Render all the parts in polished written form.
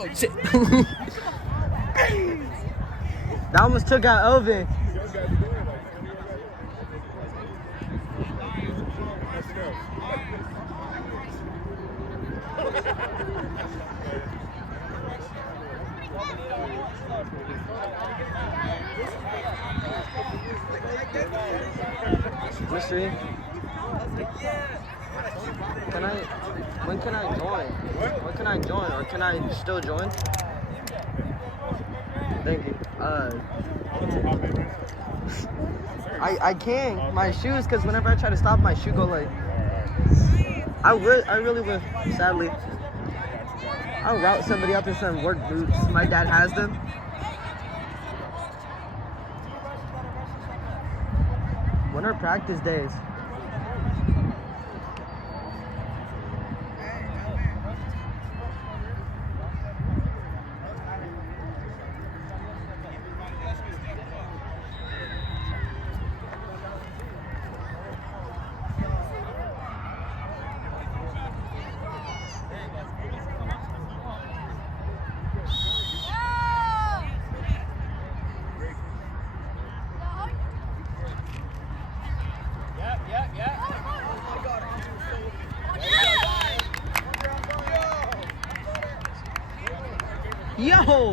Oh shit! That almost took out Elvin. Mystery. When can I join? When can I join? Or can I still join? Thank you. I can. My shoes, because whenever I try to stop, my shoe go like... I really would, sadly. I'll route somebody up in some work boots. My dad has them. When are practice days? Yo!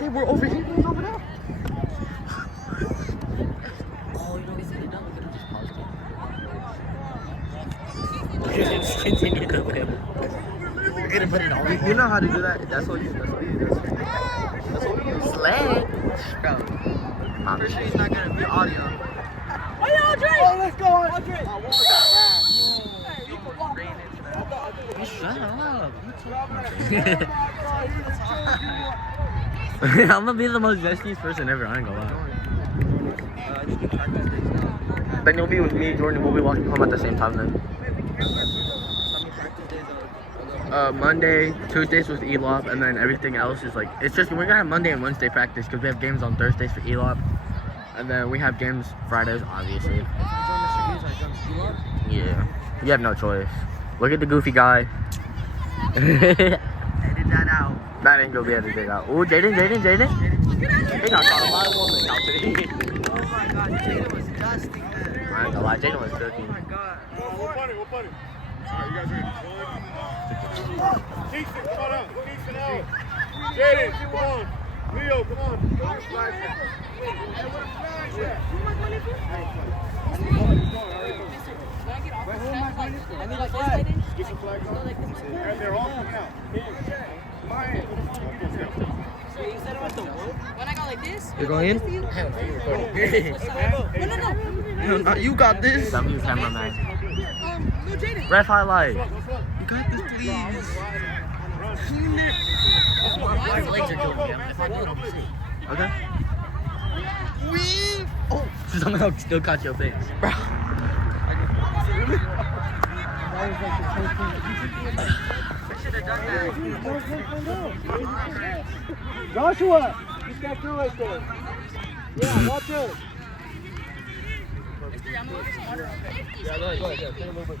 They were over here, he was over there. Oh, you know he's sitting down. Look at him just continue to win. We're gonna put it on. You know how to do that? That's what you do. That's what you do. Slag. Bro. I'm pretty sure he's not gonna be audio. Hey, Andre! Oh, let's go, Andre! I want that. Shut up. I'm gonna be the most zesty person ever. I ain't gonna lie. Then you'll be with me, Jordan. We'll be walking home at the same time then. Monday, Tuesdays with ELOP, and then everything else is like, it's just, we're gonna have Monday and Wednesday practice because we have games on Thursdays for ELOP. And then we have games Fridays, obviously. Yeah. You have no choice. Look at the goofy guy. Edit that out. That ain't gonna be edited out. Ooh, Jaden. He got caught a lot of women out today. Oh my god, Jaden was dusting that. I ain't gonna lie, Jaden was cooking. Oh my god. We'll put it. Alright, you guys ready? Kingston, come on out. Kingston out. Jaden, come on. Leo, come on. Go to flag. I need a flag. Get some flags on. And they're all coming out. Mine. Wait, you said it was the wood? When I go like this? You're going in? No, not you got this. W cameraman. No, Jaden. Ref highlight. You got this, please. My legs are killing me. If I do it, I'll be sick. Okay. Oh, somehow still caught your face. Bro. Joshua, get that through right there. Yeah, watch it. Yeah, go ahead. Take a little bit.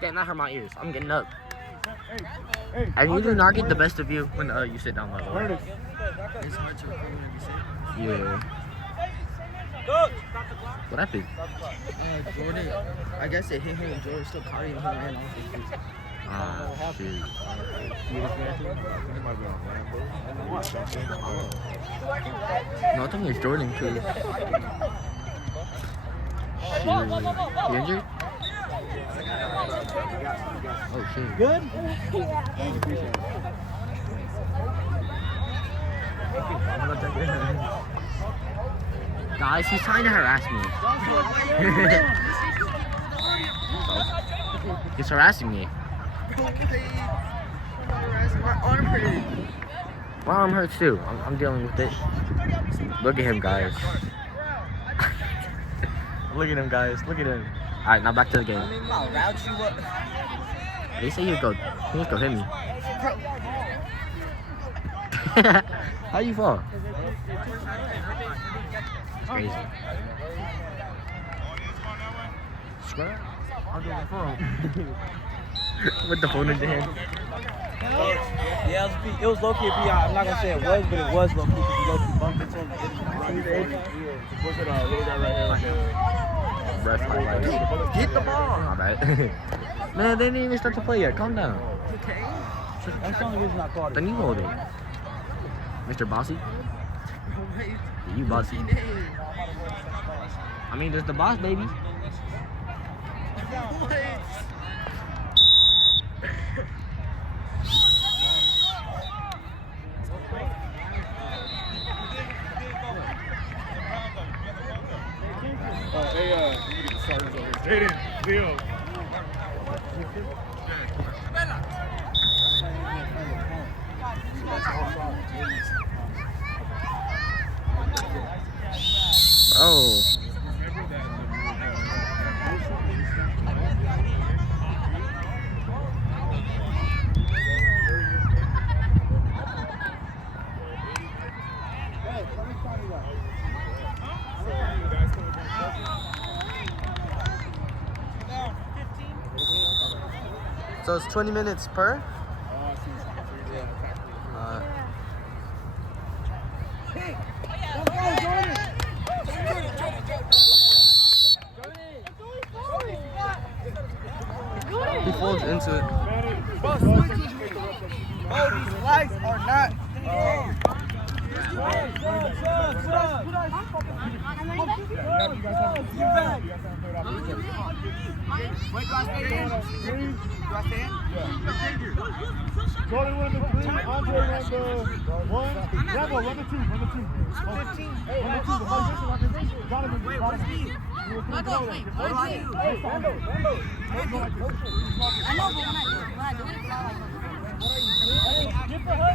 Damn, that hurt my ears. I'm getting up. And you do not get the best of you when you sit down level. It's hard to record when you sit. Yeah. What happened? Jordan, I guess it hit him and Jordan still caught him and he ran off his feet. Ah, shit. No, I think it's Jordan too. You injured? Oh shit. Good? Guys, he's trying to harass me. He's harassing me. My arm hurt. My arm hurts too. I'm dealing with it. Look at him, guys. Look at him, guys. Look at him. All right, now back to the game. I'll route you up. They say he was go hit me. How you fall? It's crazy. Scrap? I'm doing the phone. With the phone in the hand. Yeah, it was low-key a PI. I'm not going to say it was, but it was low-key because we low-key bumped into him. What's it little guy right here? Ref highlight. Get the ball. My bad. Man, they didn't even start to play yet. Calm down. Okay. That's the only reason I called it. Then you hold it. Mr. Bossy? Yeah, you bossy. I mean, there's the boss, baby. Jaden, Leo. Oh. So it's 20 minutes per? He folds into it. Oh, these flags are not. Jordan run the 3, Andre run the 1, Rambo run the 2, run the 2. 15. Hey, run the 2, the position. Jonathan, wait, what is he? Michael, wait, what do I do? Hey, Rambo. I know, but when I do it, it's not like get for her.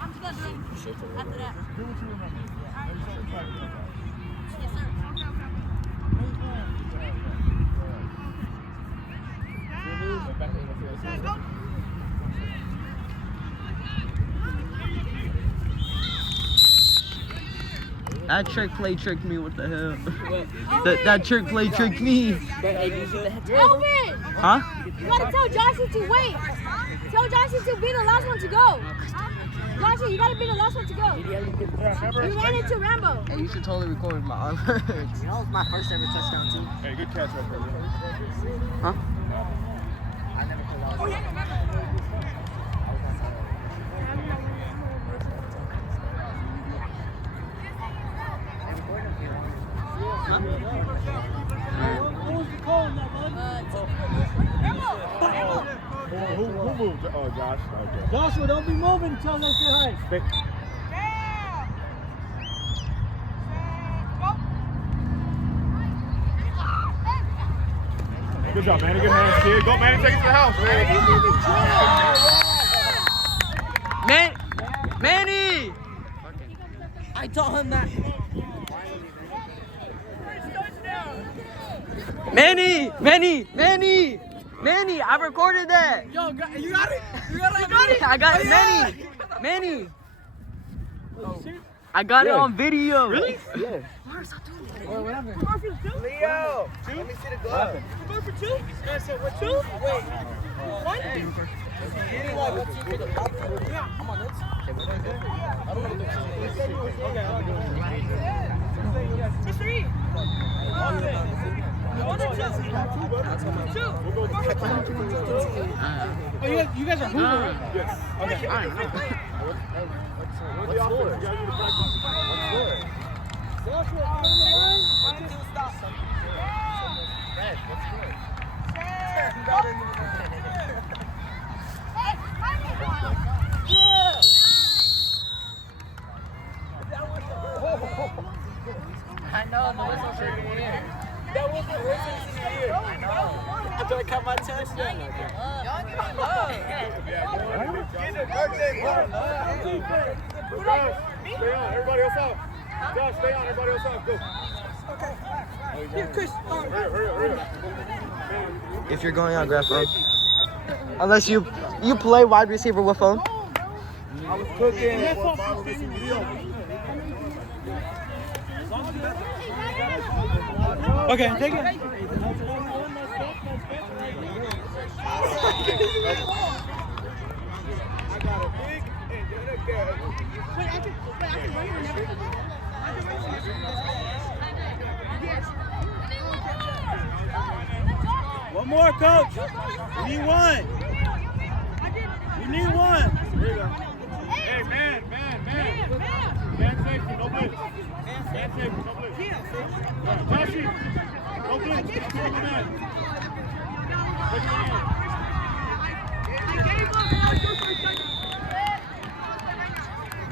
I'm just gonna do it after that. Do what you remember. Yes, sir. That trick play tricked me. What the hell? that trick play tricked me. Open! Huh? You gotta tell Joshua to wait. Tell Joshua to be the last one to go. Joshua, you gotta be the last one to go. You ran into Rambo. Hey, you should totally record my arm hurts. You know, it's my first ever touchdown, too. Hey, good catch right there. Huh? I never played all that. Who moved? Oh, Josh. Okay. Joshua, don't be moving until they say hi. Good job, Manny. Good hands, kid. Go, Manny. Take it to the house, man. Manny! I told him that. Manny! I recorded that! Yo, you got it? I got it, Manny! I got it on video! Really? Yeah. Leo, let me see the glove. We're going for 2? You guys said what, 2? Wait. 1? Yeah, I'm on this. It's 3. Oh, you guys are Hoover, right? Yes. Okay. What's the offense? You gotta do the practice. Joshua, on the line. 1, 2, stop. Red, what's good? I know, the whistle's shaking in here. That was the worst thing in the year. I know. Until I caught my touchdown. Y'all need to love. Josh, stay on. Everybody else out. Josh, stay on. Everybody else out. Go. Okay. Here, Chris. Hurry up. If you're going on, grab phone. Unless you play wide receiver with phone. I was cooking. Okay, take it. One more, coach. We need one. We need one. There you go. Hey, man. Man safety, no blitz. Man safety, no blitz. Joshy, no blitz. Take the man.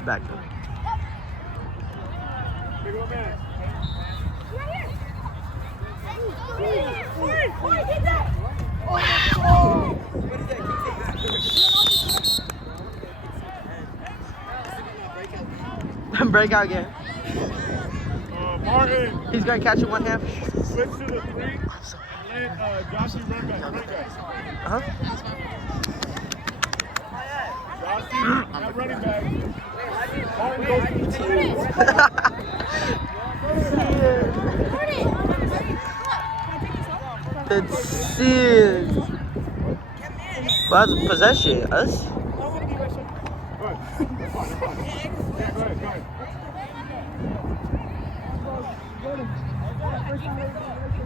Back. Take the man. Breakout game. Martin. He's gonna catch it one hand. Switch to the 3. And Joshy run back. Uh-huh. Joshy, that running back. Martin goes to the 2. That's it. What's possession? Us?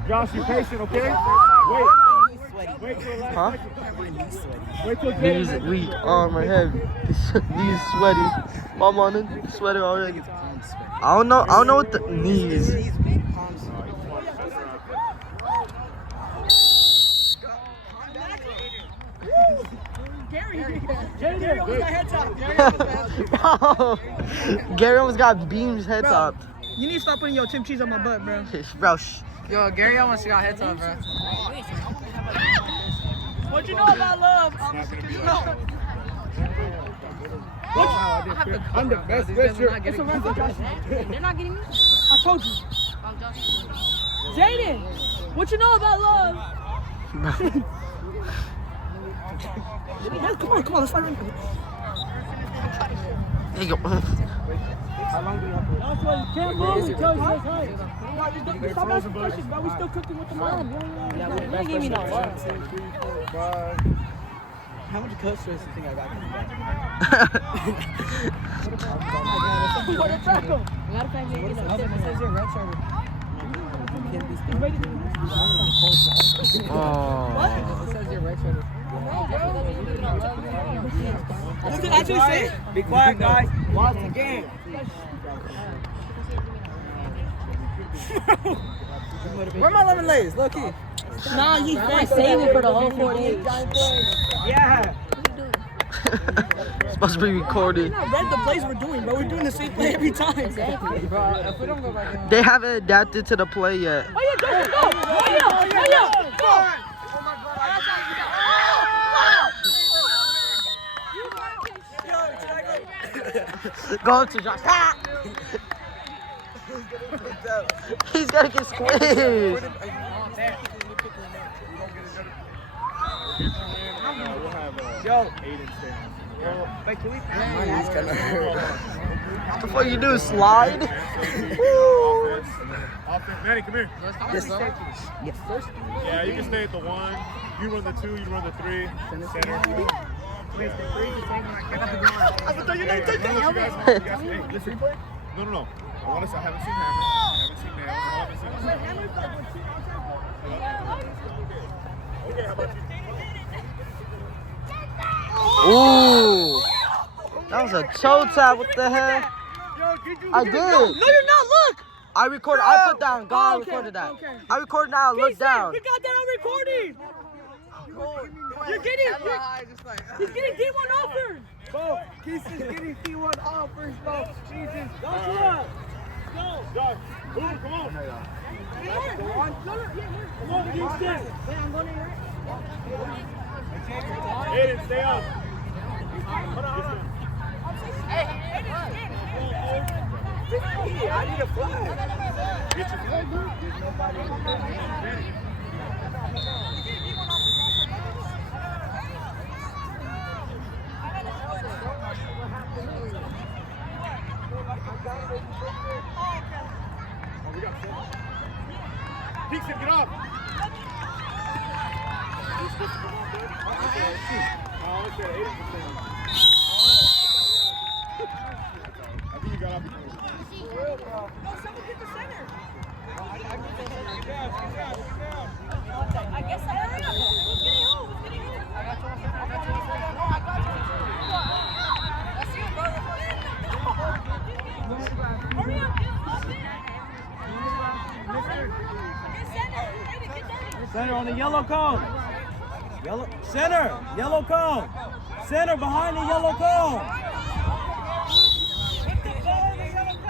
Josh, you patient, okay? Wait till the last Huh? second. Wait till Knees weak. Oh, my head. Knees sweaty. Mom on it. Sweater already. I don't know what the knees. Gary almost got head top. Gary almost got beams head top. You need to stop putting your Tim cheese on my butt, bro. Bro, Yo, Gary almost got heads up, bro. What you know about love? I'm the best pitcher. They're not getting me. I told you. Jaden, what you know about love? Come on, let's fight right now. there you go. That's why you can't move until he says hi. Stop asking questions, bro. We still cooking with the mom. Yeah, They ain't give me no love. How much coach stress do you think I got? What a tackle. It says your red shirt. Oh. It says your red shirt. What's it actually say? Be quiet, guys. Watch the game. Where my lemon lays? Low key. Nah, he's not saving for the whole 4 days. Yeah. Supposed to be recorded. I read the plays we're doing, bro. We're doing the same play every time. Bro, if we don't go back in. They haven't adapted to the play yet. Oh yeah, go! Go to Josh. Ah! He's gonna get squished. Yo. Wait, can we? What the fuck you do? Slide? Offense. Manny, come here. Yes. Yeah, you can stay at the 1. You run the 2, you run the 3. Center. Wait, the three just saying like I got the Hey, listen. No. I haven't seen Hammer. I haven't seen Okay, how about you? Ooh. That was a toe tap. What the heck? I did. No, you're not. Look. I recorded. I put down. God, I recorded that. Okay. I recorded now. Look down. We got that on recording. You're getting. He's getting D1 offers. Bro, he's just getting D1 offers, bro. Jesus. Joshua. Josh, Hoover, come on. Come on, against this. Aiden, stay up. I need a flag. Get your flag, dude. There's nobody. Oh, we got 7. Peekson, get up. You're supposed to come on, dude. Oh, okay, 80%. I think you got up. No, someone hit the center. I guess I heard it. Who's getting home? Who's getting home? I got you. No, I got you. That's you, bro. Hurry up. Get center. Ready, get dirty. Center on the yellow cone. Yellow center. Yellow cone. Center behind the yellow cone. Hit the ball in the yellow cone.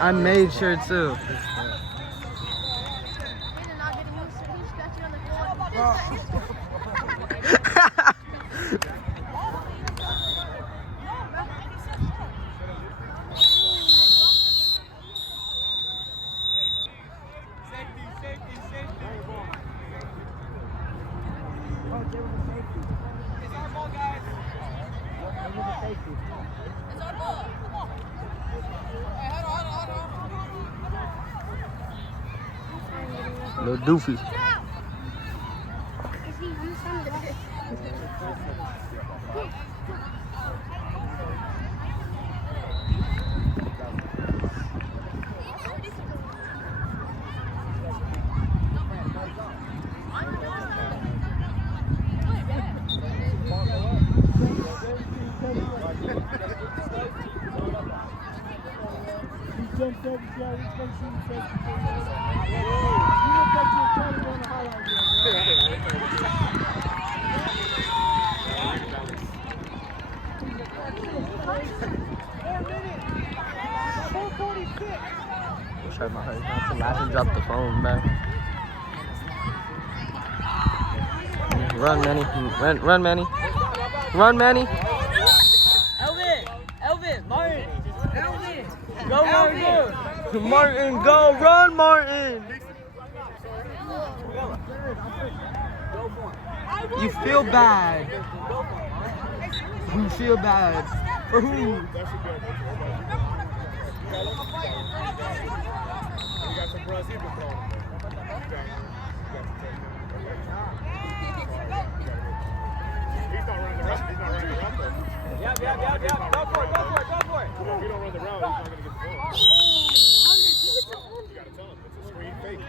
I made sure too. Little doofy. Try my hardest not to laugh and drop the phone back. Run, Manny. Run, Manny. Run, Manny. Elvin, Martin. Elvin. Go, Martin. Martin, go. Run, Martin. You feel bad. You feel bad. For who? You got some Brazil throwing. He's not running the route. He's not running the route though. Yep. Go for it. Come on, if you don't run the route, he's not going to get the ball. You got to tell him. It's a screen fake.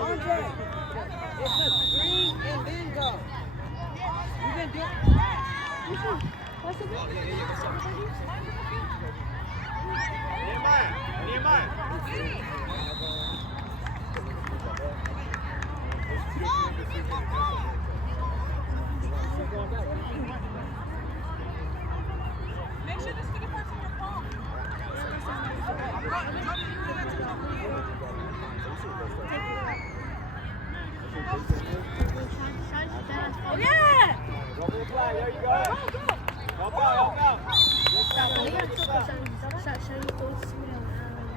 Andre, it's a screen and then go. You can do it. What's the ball? Nehemiah. Make sure this sticky part's in your palm. Oh, yeah! Go for the flag. There you go. Help out.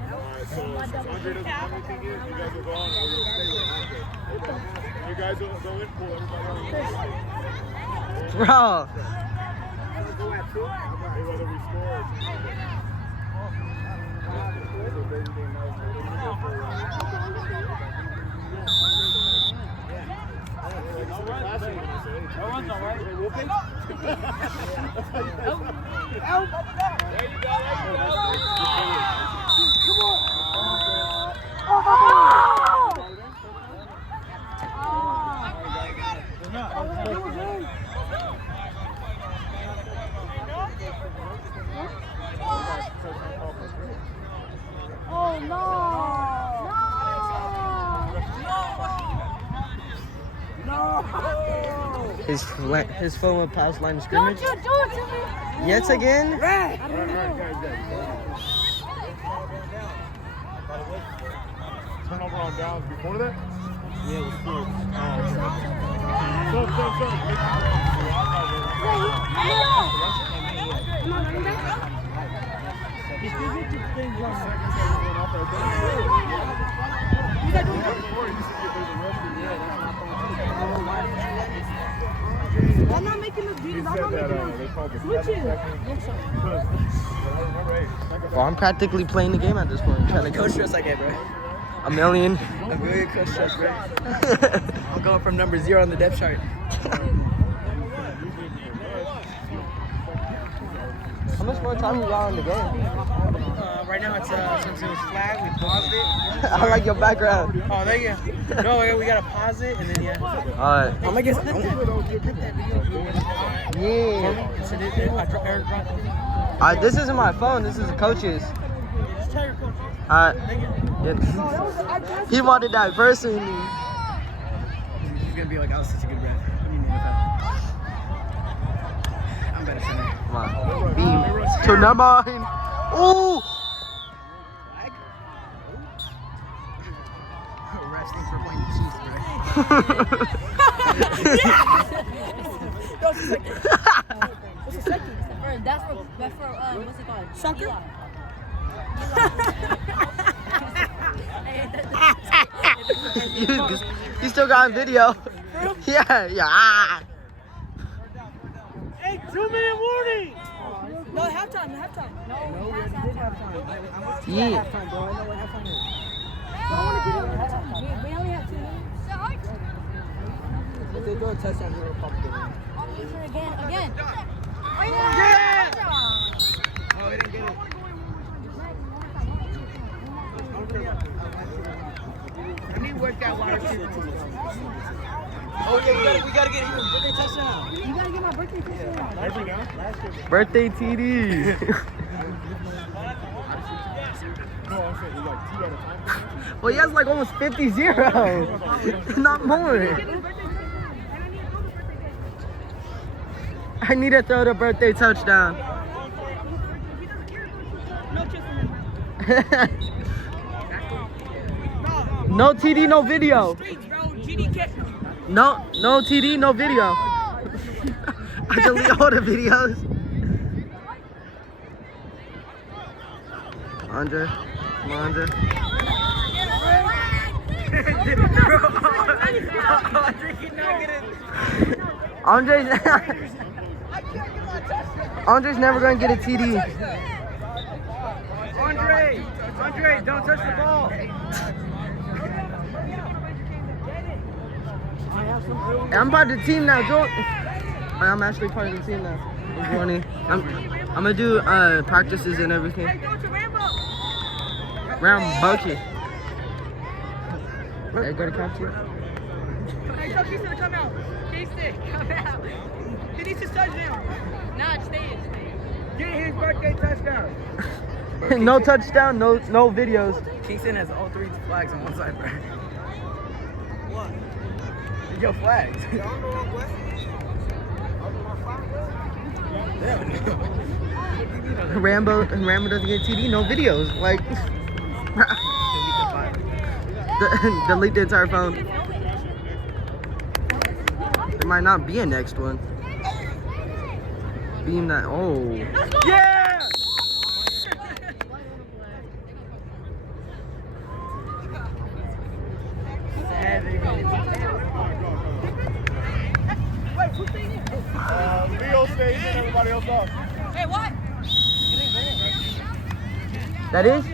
Alright, so since Andre doesn't have anything in, you guys will go on and we're going to stay with Andre. You guys will go in, pull everybody out. Bro. Whether we score or No runs, all right. whooping? There you go. Come on. Oh no! No! His phone went past line of scrimmage. Don't you do it to me. Yet again? I don't know. Turnover on downs before that? Yeah, it was cool. I'm not making this beat. I'm not making this. Switch it. Well, I'm practically playing the game at this point. Trying to coach stress I get, bro. $1 million. $1 million coach stress, bro. I'm going from number 0 on the depth chart. How much more time we got on the game? Right now it's since it was flag, we paused it. I like your background. Oh, there you go. No, we gotta pause it and then yeah. Alright. I'm gonna get Alright, this isn't my phone. This is the coach's. Alright. Yeah. He wanted that personally. He's gonna be like, I was such a good ref. I'm better center. Come on. Beam. To number 9. Ooh! Refs think for playing the Chiefs, bro. What's the second? That's for what's it called? Soccer? You still got on video. Yeah. Hey, 2-minute warning! No, halftime. No, we already did halftime. Yeah. Halftime, bro. I know what halftime is. We only have 2 minutes. If they throw a touchdown, we'll probably get it. Again. Oh, we didn't get it. I need to work that wide receiver. Oh, yeah, we gotta get him. Birthday touchdown. You gotta get my birthday touchdown. Birthday TD. Well, he has like almost 50 zeros. Not more. I need to throw the birthday touchdown. No TD, no video. No TD, no video. I delete all the videos. Andre, come on, Andre. Andre's never gonna get a TD. Andre, don't touch the ball. I'm part of the team now, Joel. I'm actually part of the team now. I'm gonna do practices and everything. Rambucky. Hey, go to capture. Hey, tell Keith to come out. Keith, come out. He needs his touchdown. Nah, stay in. Get his birthday touchdown. No touchdown, no videos. Kingston has all 3 flags on one side, bro. What? Yo, flags. Rambo doesn't get TD, no videos. Like, delete the entire phone. There might not be a next one. Beam that. Oh. Yeah! Leo stays in, everybody else off. Hey, what? That is?